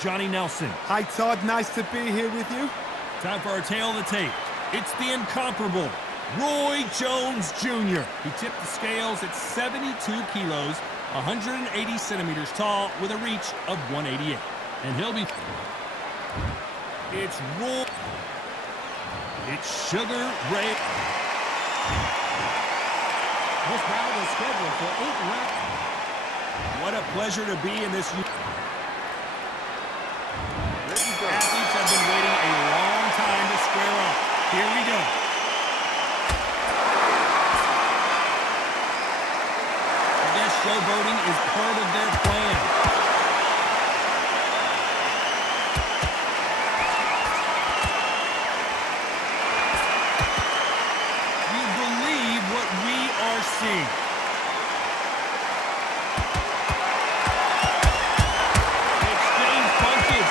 Johnny Nelson. Hi, Todd. Nice to be here with you. Time for our tail of the tape. It's the incomparable Roy Jones Jr. He tipped the scales at 72 kilos, 180 centimeters tall, with a reach of 188. And he'll be... It's Roy... It's Sugar Ray... This battle is scheduled for 8 rounds. What a pleasure to be in this... Athletes have been waiting a long time to square up. Here we go. I guess showboating is part of their plan. You believe what we are seeing. Exchange punches.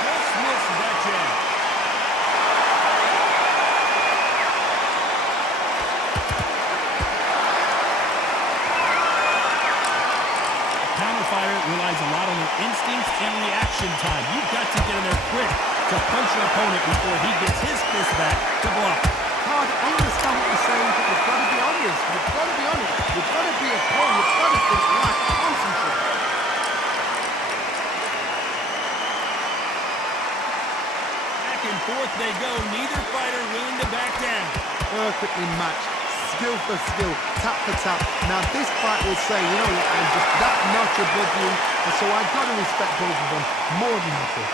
Just missed that jab. Counter fighter relies a lot on their instincts and reaction time. You've got to get in there quick to punch your opponent before he gets his fist back to block. Todd, I understand what you're saying, but you've got to be honest. You've got to be honest. You've got to be a pro. You've got to think right. Concentrate. Back and forth they go. Neither fighter willing to back down. Perfectly matched. Skill for skill. Tap for tap. Now, this fight will say, you know what, I'm just that notch above you, and so I've got to respect both of them more than happy.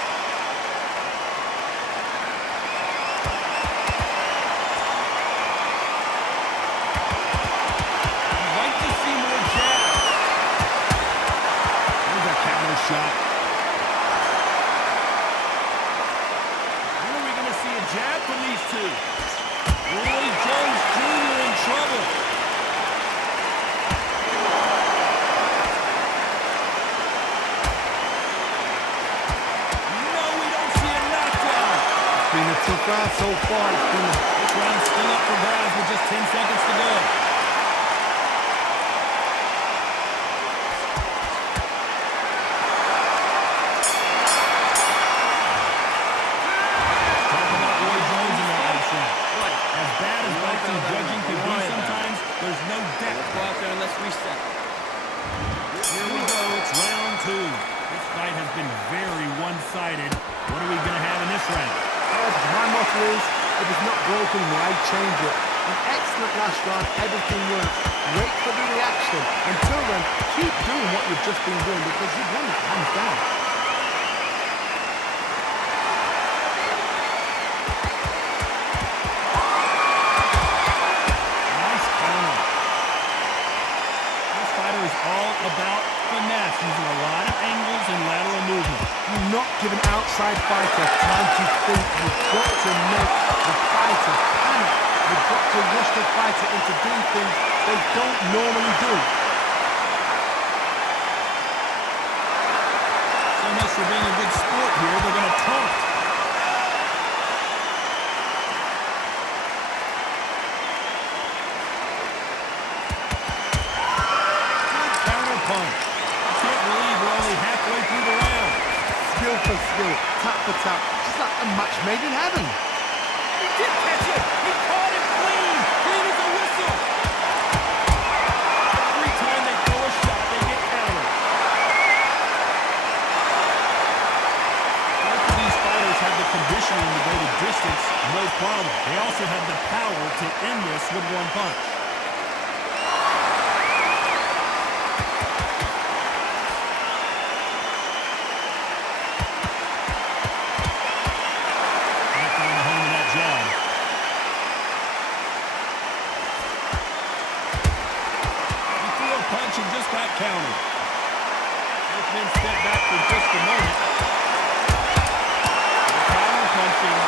I'd like to see more jabs. There's a counter shot. When are we going to see a jab from these two? Roy Jones Jr. in trouble. No, we don't see a knockdown. It's been a tough round so far. This round's still up for grabs with just 10 seconds to go. Talk about Roy Jones in that last round. As bad as boxing judging could be sometimes, there's no depth. Go out there and let's reset. Here we go, it's round two. This fight has been very one-sided. What are we going to have in this round? My motto is, if it's not broken, why change it? An excellent last round, everything works. Wait for the reaction. Until then, keep doing what you've just been doing because you've won it hands down. Nice counter. This fighter is all about finesse, using a lot of angles and lateral movement. You're not giving outside fighter time to think. You've got to make the fighter panic. You've got to rush the fighter into doing things they don't normally do. So much for being a good sport here. They're going to taunt. Good counter punch. I can't believe we're only halfway through the round. Skill for skill, tap for tap. Just like a match made in heaven. He did catch it. He caught it clean. Clean as a whistle. Every time they throw a shot, they get countered. Both of these fighters have the conditioning to go the distance, no problem. They also have the power to end this with one punch. Can't find the home in that jab. He threw a punch and just got countered. Both men step back for just a moment. The counter punching.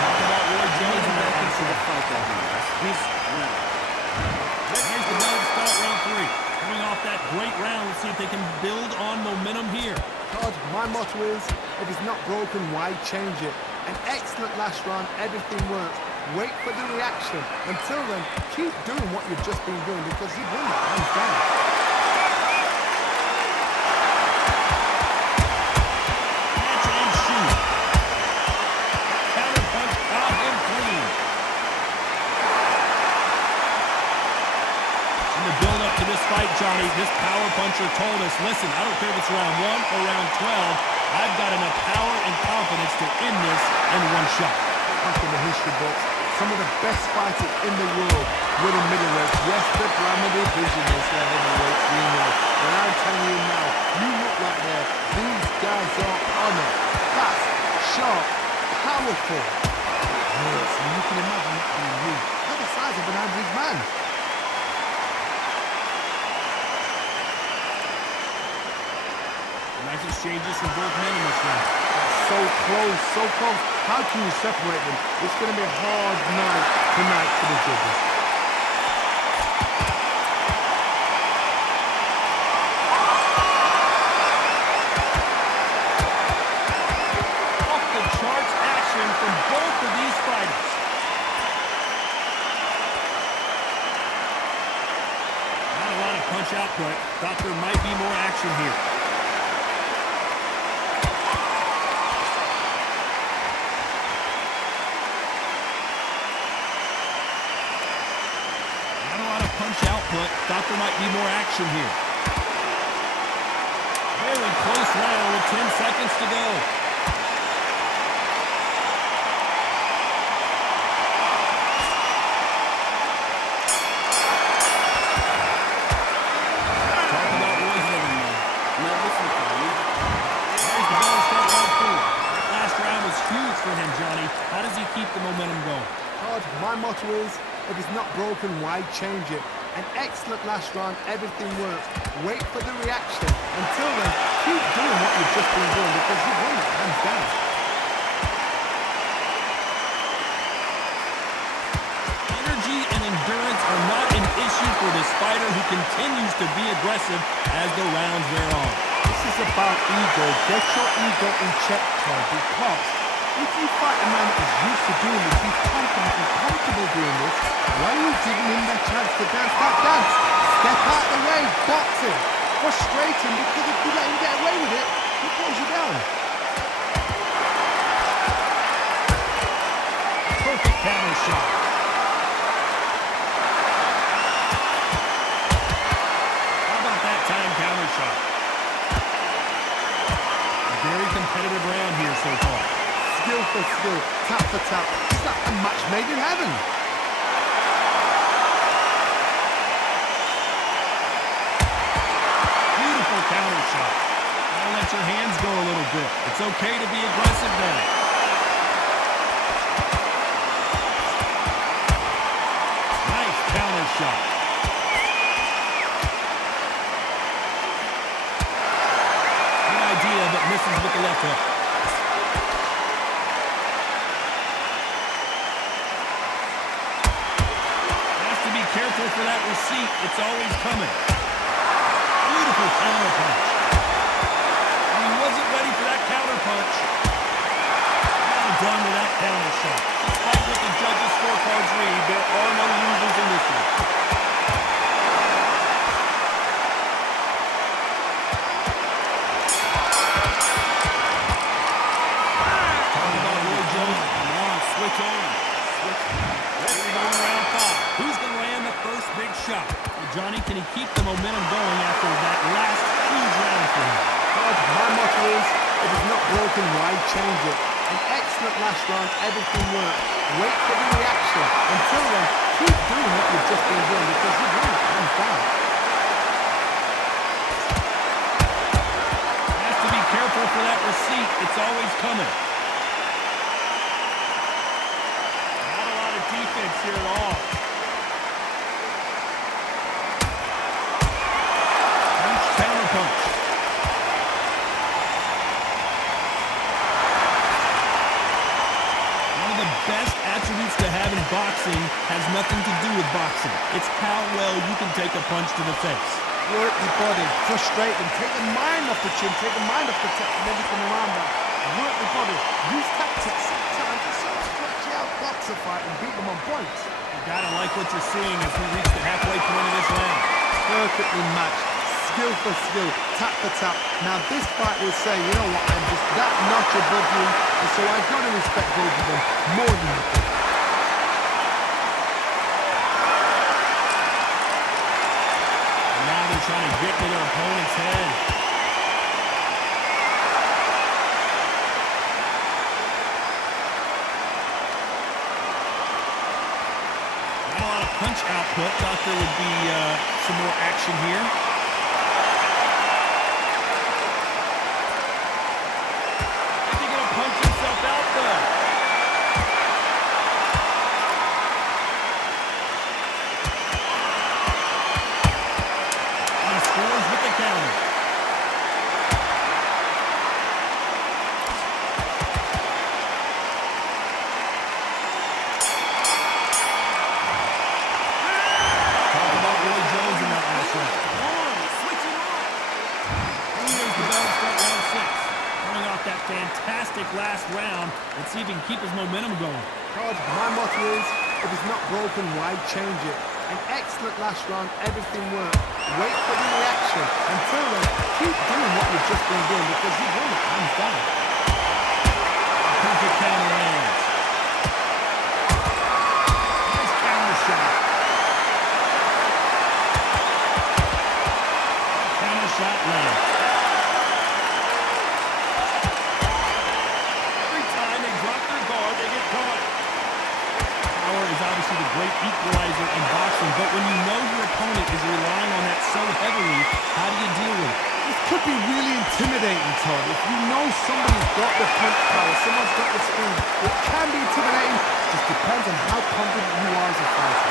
Talk about Roy Jones in that Into the fight that he has. He's winning. Here's the bell to start round three. Coming off that great round, let's see if they can build on momentum here. Todd, my motto is, if it's not broken, why change it? An excellent last round, everything works. Wait for the reaction. Until then, keep doing what you've just been doing because you've won that hands down. Catch and shoot. Counter punch caught him clean. In the build-up to this fight, Johnny, this power puncher told us, listen, I don't care if it's round 1 or round 12, I've got enough power and confidence to end this in one shot. Back in the history books, some of the best fighters in the world were in middleweight. Yes, the glamour division is the heavyweight, we know. But I'm telling you now, you look right there, these guys are on it. Fast, sharp, powerful. Yes, and you can imagine that being you. They're the size of an average man. Nice exchanges from both men in this round. So close, so close. How can you separate them? It's going to be a hard night tonight for the judges. Off the charts action from both of these fighters. Not a lot of punch output. Thought there might be more action here. Punch output. Thought there might be more action here. Very close round with 10 seconds to go. Talk about Roy's living there. Now listen to me. There's the bell to start round 4. That last round was huge for him, Johnny. How does he keep the momentum going? Todd, my motto is, if it's not broken, why change it? An excellent last round, everything works. Wait for the reaction. Until then, keep doing what you've just been doing because you've won that hands down. Energy and endurance are not an issue for this fighter who continues to be aggressive as the rounds wear on. This is about ego. Get your ego in check, Todd, because if you fight a man that is used to doing this, he's confident and comfortable doing this, why are you giving him that chance to dance that dance? Step out the way, box him. Frustrate him because if you let him get away with it, he pulls you down. Perfect counter shot. How about that time counter shot? A very competitive round here so far. Skill for skill, tap for tap. It's like a match made in heaven. Beautiful counter shot. Now let your hands go a little bit. It's okay to be aggressive now. Nice counter shot. Good idea, but misses with the left hook. Careful for that receipt. It's always coming. Beautiful counter punch. He wasn't ready for that counter punch. Well done with that counter shot. Despite what the judges' scorecards read, there are no losers in this one. Talking about Roy Jones. Come on, switch on. Here we go in round 5. Who's going to land the first big shot? Well, Johnny, can he keep the momentum going after that last huge round for him? Todd, my motto is, if it's not broken, why change it? An excellent last round, everything works. Wait for the reaction. Until then, keep doing what you've just been doing because you've won it hands down. Has to be careful for that receipt. It's always coming. Not a lot of defense here at all. Punch, counter punch. One of the best attributes to have in boxing has nothing to do with boxing. It's how well you can take a punch to the face. Work the body, frustrate them, take the mind off the chin, take the mind off the tech and everything around that. Work the body, use tactics, fix a fight and beat them on points. You gotta like what you're seeing as we reach the halfway point of this round. Perfectly matched, skill for skill, tap for tap. Now this fight will say, you know what, I'm just that notch above you, and so I've got to respect both of them more than you. And now they're trying to get to their opponent's head. Not a lot of punch output. Thought there would be some more action here. Is he gonna punch himself out though? He scores with the counter. Talk about Roy Jones in that last round. Switching on. And here's the bell to start round 6. Coming off that fantastic last round. Let's see if he can keep his momentum going. God, my motto is, if it's not broken, why change it? An excellent last round, everything worked. Wait for the reaction. Until then, keep doing what you've just been doing because you won it hands down. Perfect counter lands. Nice counter shot. Counter shot lands. Every time they drop their guard, they get caught. Power is obviously the great equalizer in boxing, but when you know your opponent is relying on that so heavily, how do you deal with it? This could be really intimidating, Todd. If you know somebody's got the punch power, someone's got the speed, it can be intimidating. Just depends on how confident you are as a fighter.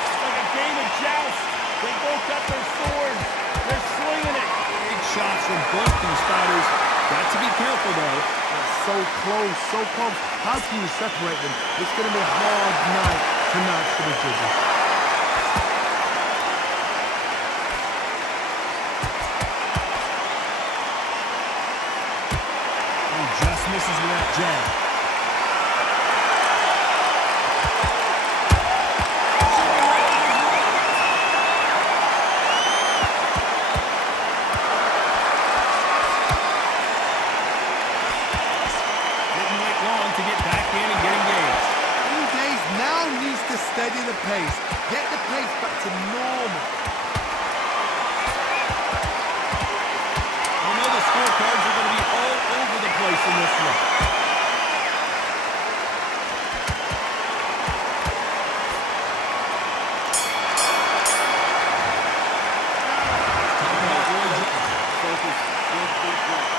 It's like a game of joust. They both got their swords. They're slinging it. Big shots from both these fighters. Got to be careful, though. So close, so close. How can you separate them? It's going to be a hard night tonight for the judges. He just misses with that jab. Didn't wait long to get back in and get engaged. Days now needs to steady the pace. Get the pace back to normal. I know the scorecards are going to be all over the place in this one. Talk about Roy Jones. Focus. Good deep breath.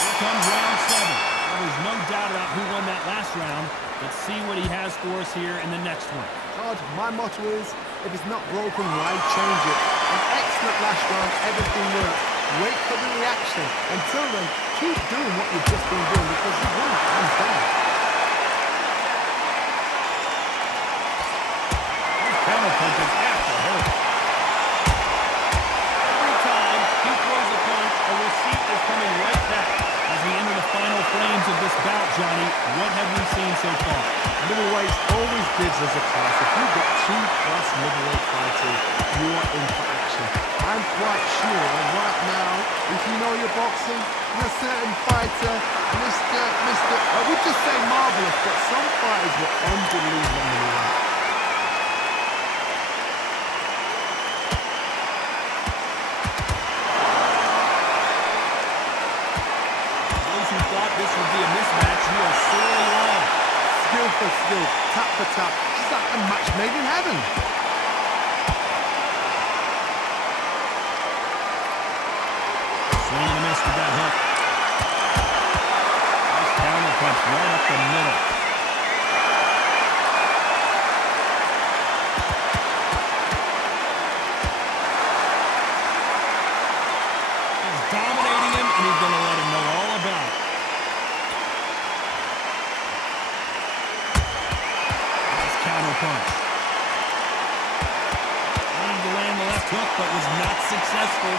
Here comes round 7. Well, there's no doubt about who won that last round. Let's see what he has for us here in the next one. Todd, my motto is, if it's not broken, why change it? An excellent last round, everything worked. Wait for the reaction. Until then, keep doing what you've just been doing because you won it hands down. Counter punches after her. Every time he throws a punch, a receipt is coming right back. As we enter the final frames of this bout, Johnny, what have we seen so far? Middleweight always gives us a class. If you've got 2+ middleweight fighters, you are in for action. I'm quite sure right now, if you know your boxing, you're a certain fighter, I would just say marvelous, but some fighters were unbelievable middleweight. Those who thought this would be a mismatch, you are sorely wrong. Skill for skill, tap for tap, just like a match made in heaven. Swing and a miss with that hook. Nice counter punch right up the middle. He's dominating him, and he's going to let him know all about it. Nice counter punch. Wanted to land the left hook, but was not successful.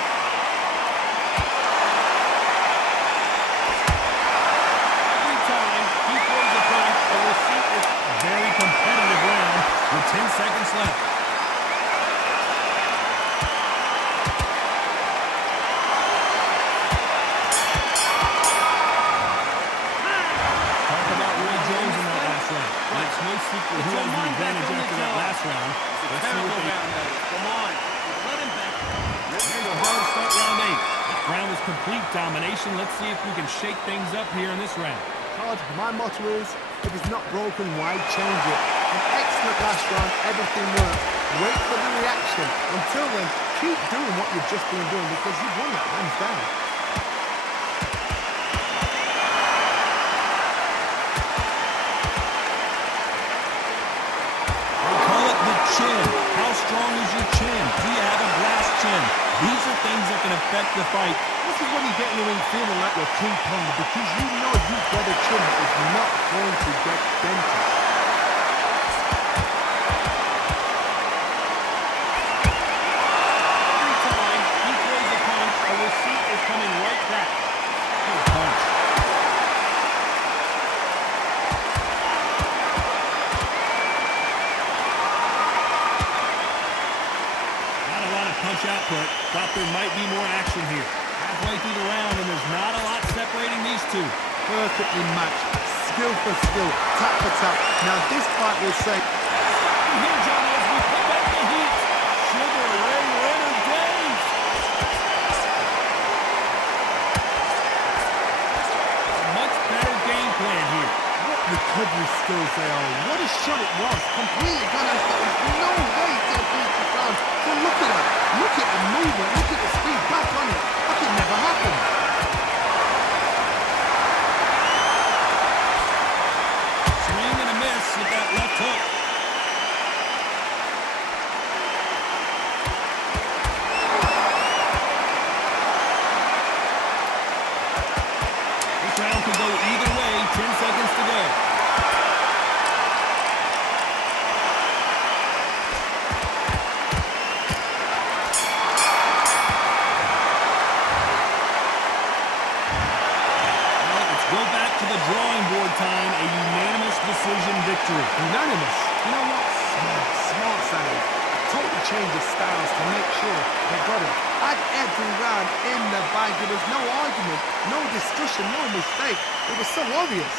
possession. Let's see if we can shake things up here in this round. Todd, my motto is, if it's not broken, why change it? An excellent last round, everything worked. Wait for the reaction. Until then, keep doing what you've just been doing because you've won that hands down. They call it the chin. How strong is your chin? Do you have a glass chin? These are things that can affect the fight. This is when you get in the ring feeling like you're King Kong because you know you've got a chin that is not going to get dented. Every time he throws a punch, a receipt is coming right back. Good punch. Not a lot of punch output. Thought there might be more action here. Halfway through the round, and there's not a lot separating these two. Perfectly matched, skill for skill, tap for tap. Now this fight will say, Here, Johnny, as we put back the heat. Sugar Ray Leonard Days. A much better game plan here. what recovery skills they are. What a shot it was. Completely gone out. There was no way to beat the ground. But look at it. Look at the movement. Look at the speed. Back on it. Like it never happened. Swing and a miss with that left hook. This round could go either way. 10 seconds to go. Well, let's go back to the drawing board time. A unanimous decision victory. Unanimous. You know what? Smart Sally. Totally change the styles to make sure they got it. Had every round in the bag. There was no argument, no discussion, no mistake. It was so obvious.